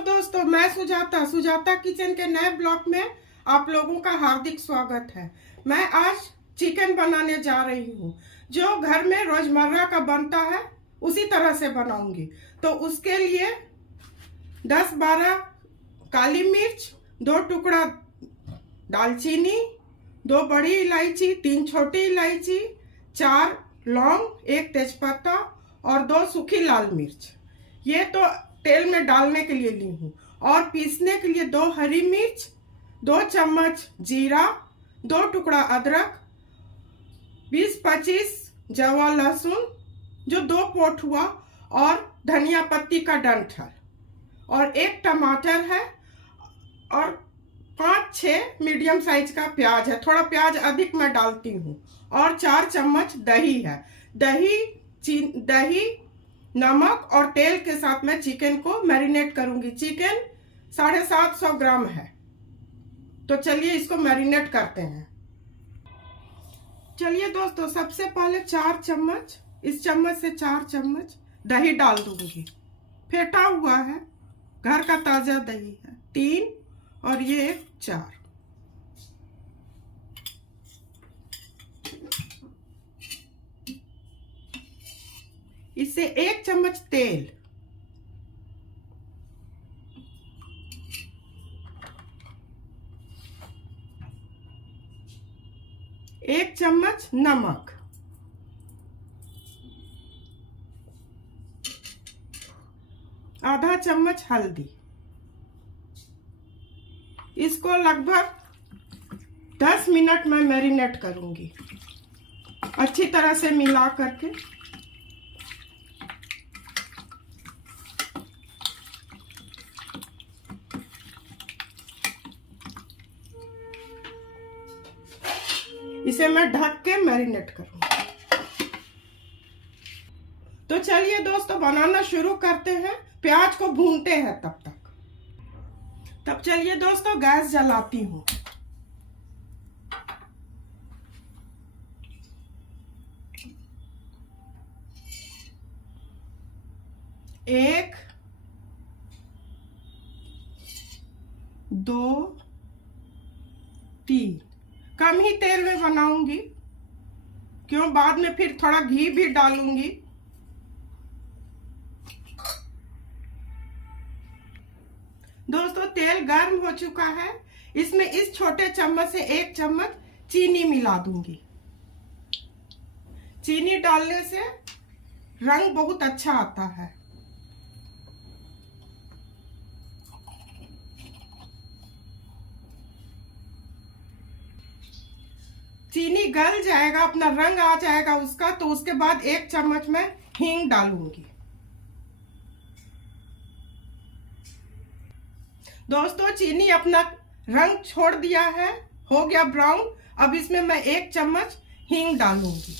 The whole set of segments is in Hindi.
दोस्तों, मैं सुजाता किचन के नए ब्लॉग में आप लोगों का हार्दिक स्वागत है। मैं आज चिकन बनाने जा रही हूँ, जो घर में रोजमर्रा का बनता है उसी तरह से बनाऊंगी। तो उसके लिए 10-12 काली मिर्च, 2 टुकड़ा दालचीनी, 2 बड़ी इलायची, 3 छोटी इलायची, 4 लौंग, 1 तेजपत्ता और 2 सूखी लाल मिर्च, ये तो तेल में डालने के लिए ली हूँ। और पीसने के लिए 2 हरी मिर्च, 2 चम्मच जीरा, 2 टुकड़ा अदरक, 20-25 जवा लहसुन जो 2 पोट हुआ, और धनिया पत्ती का डंठल, और 1 टमाटर है, और 5-6 मीडियम साइज का प्याज है। थोड़ा प्याज अधिक मैं डालती हूँ। और 4 चम्मच दही है। दही, नमक और तेल के साथ मैं चिकन को मैरिनेट करूंगी। चिकन 750 ग्राम है। तो चलिए इसको मैरिनेट करते हैं। चलिए दोस्तों, सबसे पहले 4 चम्मच, इस चम्मच से 4 चम्मच दही डाल दूंगी। फेंटा हुआ है, घर का ताजा दही है। 3 और ये 4। इससे 1 चम्मच तेल, 1 चम्मच नमक, आधा चम्मच हल्दी। इसको लगभग 10 मिनट में मैरिनेट करूंगी, अच्छी तरह से मिला करके। इसे मैं ढक के मैरिनेट करूंगी। तो चलिए दोस्तों, बनाना शुरू करते हैं। प्याज को भूनते हैं तब चलिए दोस्तों, गैस जलाती हूँ। एक, 2, 3। कम ही तेल में बनाऊंगी, क्यों बाद में फिर थोड़ा घी भी डालूंगी। दोस्तों, तेल गर्म हो चुका है। इसमें इस छोटे चम्मच से 1 चम्मच चीनी मिला दूंगी। चीनी डालने से रंग बहुत अच्छा आता है। चीनी गल जाएगा, अपना रंग आ जाएगा उसका, तो उसके बाद 1 चम्मच में हींग डालूंगी। दोस्तों, चीनी अपना रंग छोड़ दिया है, हो गया ब्राउन। अब इसमें मैं 1 चम्मच हींग डालूंगी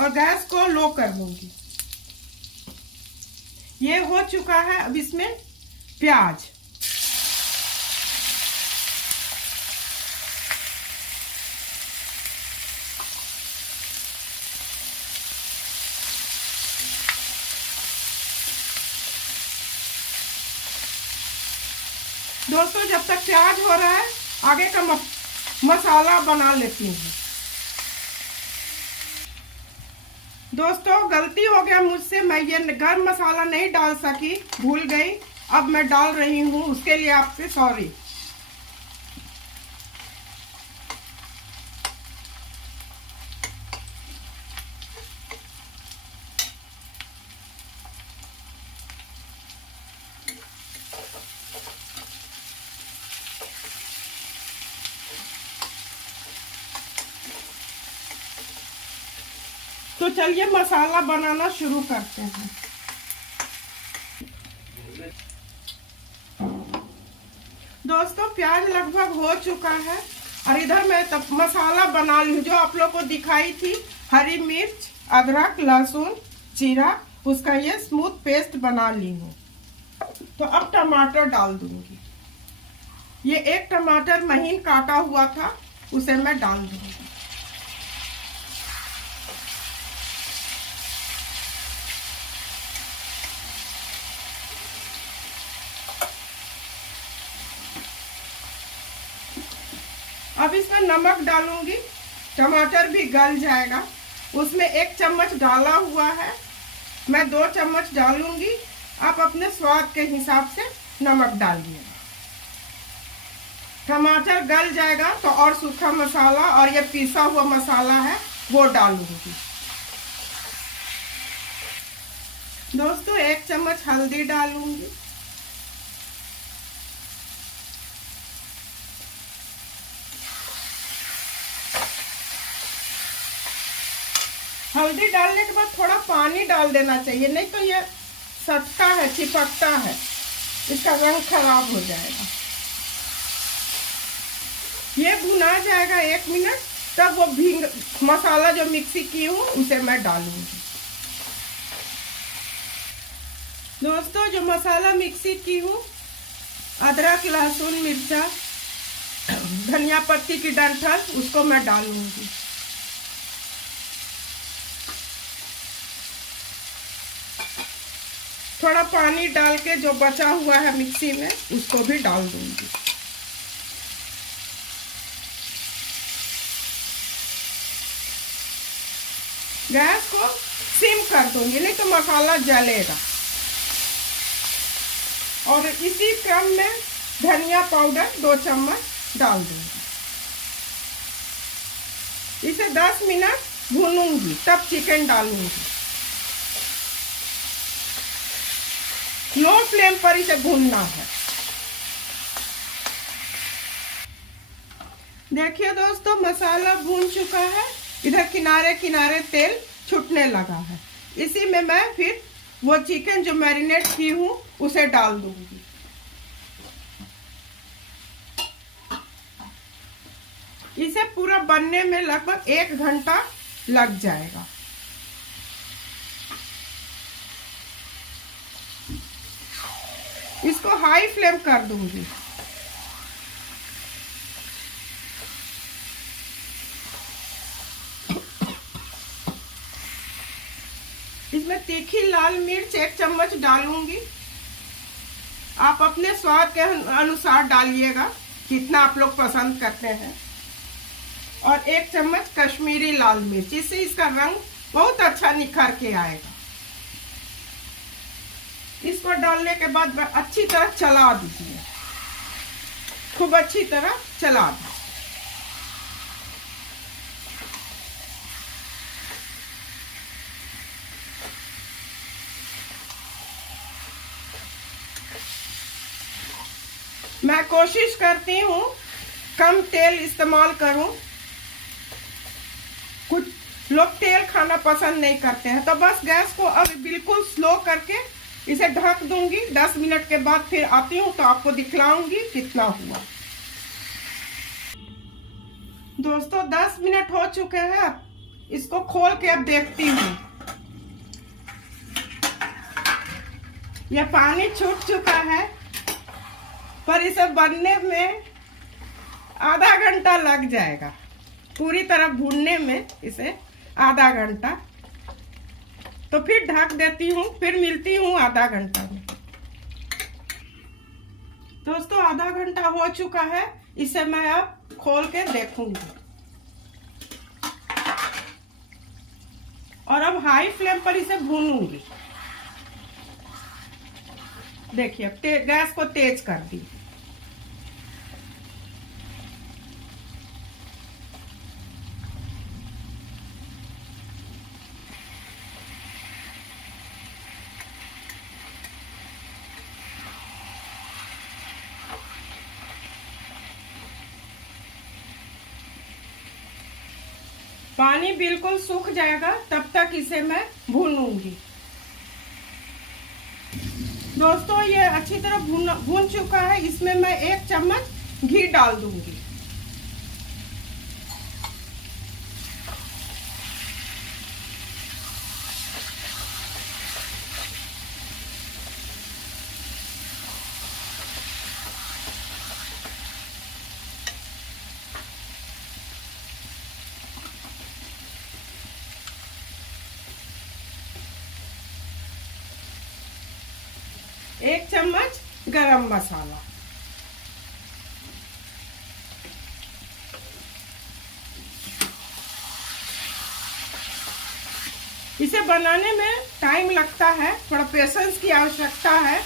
और गैस को लो कर दूंगी। ये हो चुका है। अब इसमें प्याज, दोस्तों जब तक प्याज हो रहा है, आगे का मसाला बना लेती हूँ। दोस्तों, गलती हो गया मुझसे, मैं ये गरम मसाला नहीं डाल सकी, भूल गई। अब मैं डाल रही हूँ, उसके लिए आपसे सॉरी। तो चलिए मसाला बनाना शुरू करते हैं। दोस्तों, प्याज लगभग हो चुका है, और इधर मैं तब मसाला बना ली जो आप लोग को दिखाई थी। हरी मिर्च, अदरक, लहसुन, जीरा, उसका ये स्मूथ पेस्ट बना ली हूँ। तो अब टमाटर डाल दूंगी। ये 1 टमाटर महीन काटा हुआ था, उसे मैं डाल दूंगी। अब इसमें नमक डालूंगी, टमाटर भी गल जाएगा। उसमें 1 चम्मच डाला हुआ है, मैं 2 चम्मच डालूंगी। आप अपने स्वाद के हिसाब से नमक डालिएगा। टमाटर गल जाएगा तो और सूखा मसाला और ये पिसा हुआ मसाला है वो डालूंगी। दोस्तों 1 चम्मच हल्दी डालूंगी। हल्दी डालने के बाद थोड़ा पानी डाल देना चाहिए, नहीं तो ये सटता है, चिपकता है, इसका रंग खराब हो जाएगा। ये भुना जाएगा 1 मिनट, तब वो भींग मसाला जो मिक्सी की हूँ उसे मैं डालूंगी। दोस्तों जो मसाला मिक्सी की हूँ, अदरक, लहसुन, मिर्चा, धनिया पत्ती की डंठल, उसको मैं डालूंगी। थोड़ा पानी डाल के जो बचा हुआ है मिक्सी में उसको भी डाल दूंगी। गैस को सिम कर दूंगी, नहीं तो मसाला जलेगा। और इसी क्रम में धनिया पाउडर 2 चम्मच डाल दूंगी। इसे 10 मिनट भूनूंगी, तब चिकन डालूंगी। लो फ्लेम पर इसे भूनना है। देखिए दोस्तों, मसाला भून चुका है। इधर किनारे किनारे तेल छूटने लगा है। इसी में मैं फिर वो चिकन जो मैरिनेट की हूँ उसे डाल दूंगी। इसे पूरा बनने में लगभग 1 घंटा लग जाएगा। इसको हाई फ्लेम कर दूंगी। इसमें तीखी लाल मिर्च 1 चम्मच डालूंगी। आप अपने स्वाद के अनुसार डालिएगा, कितना आप लोग पसंद करते हैं। और 1 चम्मच कश्मीरी लाल मिर्च, इससे इसका रंग बहुत अच्छा निखर के आएगा। इसको डालने के बाद अच्छी तरह चला दीजिए, खूब अच्छी तरह चला दीजिए। मैं कोशिश करती हूँ कम तेल इस्तेमाल करूँ। कुछ लोग तेल खाना पसंद नहीं करते हैं, तो बस गैस को अब बिल्कुल स्लो करके इसे ढक दूंगी। 10 मिनट के बाद फिर आती हूँ तो आपको दिखलाऊंगी कितना हुआ। दोस्तों 10 मिनट हो चुके हैं, इसको खोल के अब देखती हूँ। यह पानी छूट चुका है, पर इसे बनने में आधा घंटा लग जाएगा। पूरी तरह भूनने में इसे आधा घंटा। तो फिर ढक देती हूँ, फिर मिलती हूँ आधा घंटा में। दोस्तों आधा घंटा हो चुका है, इसे मैं अब खोल के देखूंगी। और अब हाई फ्लेम पर इसे भूनूंगी। देखिए गैस को तेज कर दी। पानी बिल्कुल सूख जाएगा, तब तक इसे मैं भूनूंगी। दोस्तों ये अच्छी तरह भून चुका है। इसमें मैं 1 चम्मच घी डाल दूंगी। एक चम्मच गरम मसाला, इसे बनाने में टाइम लगता है, थोड़ा पेशेंस की आवश्यकता है।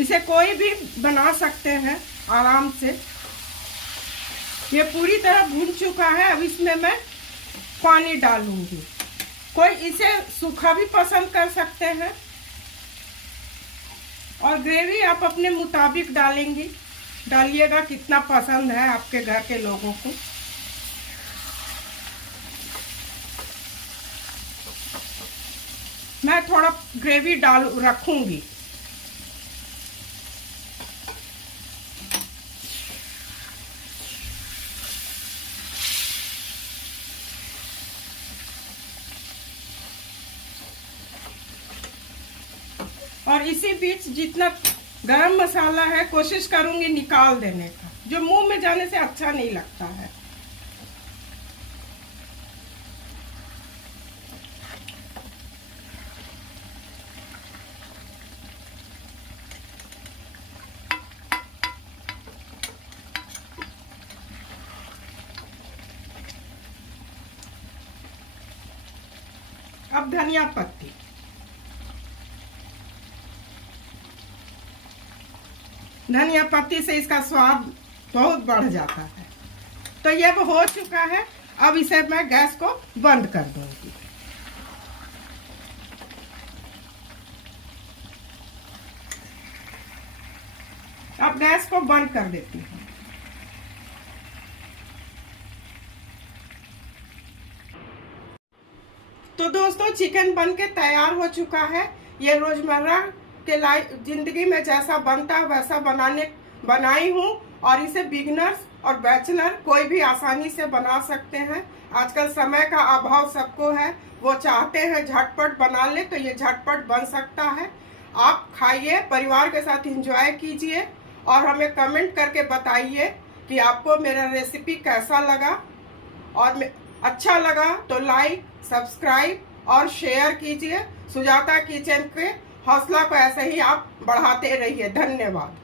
इसे कोई भी बना सकते हैं आराम से। ये पूरी तरह भून चुका है। अब इसमें मैं पानी डालूंगी। कोई इसे सूखा भी पसंद कर सकते हैं और ग्रेवी आप अपने मुताबिक डालिएगा कितना पसंद है आपके घर के लोगों को। मैं थोड़ा ग्रेवी रखूंगी। और इसी बीच जितना गरम मसाला है कोशिश करूंगी निकाल देने का, जो मुंह में जाने से अच्छा नहीं लगता है। अब धनिया पत्ती, धनिया पत्ती से इसका स्वाद बहुत बढ़ जाता है। तो ये अब हो चुका है। अब इसे मैं गैस को बंद कर दूंगी। अब गैस को बंद कर देती हूँ। तो दोस्तों चिकन बन के तैयार हो चुका है। ये रोजमर्रा के जिंदगी में जैसा बनता है वैसा बनाई हूँ और इसे बिगिनर्स और बैचलर कोई भी आसानी से बना सकते हैं। आजकल समय का अभाव सबको है, वो चाहते हैं झटपट बना ले, तो ये झटपट बन सकता है। आप खाइए, परिवार के साथ एंजॉय कीजिए और हमें कमेंट करके बताइए कि आपको मेरा रेसिपी कैसा लगा। और अच्छा लगा तो लाइक, सब्सक्राइब और शेयर कीजिए। सुजाता किचन के हौसला को ऐसे ही आप बढ़ाते रहिए। धन्यवाद।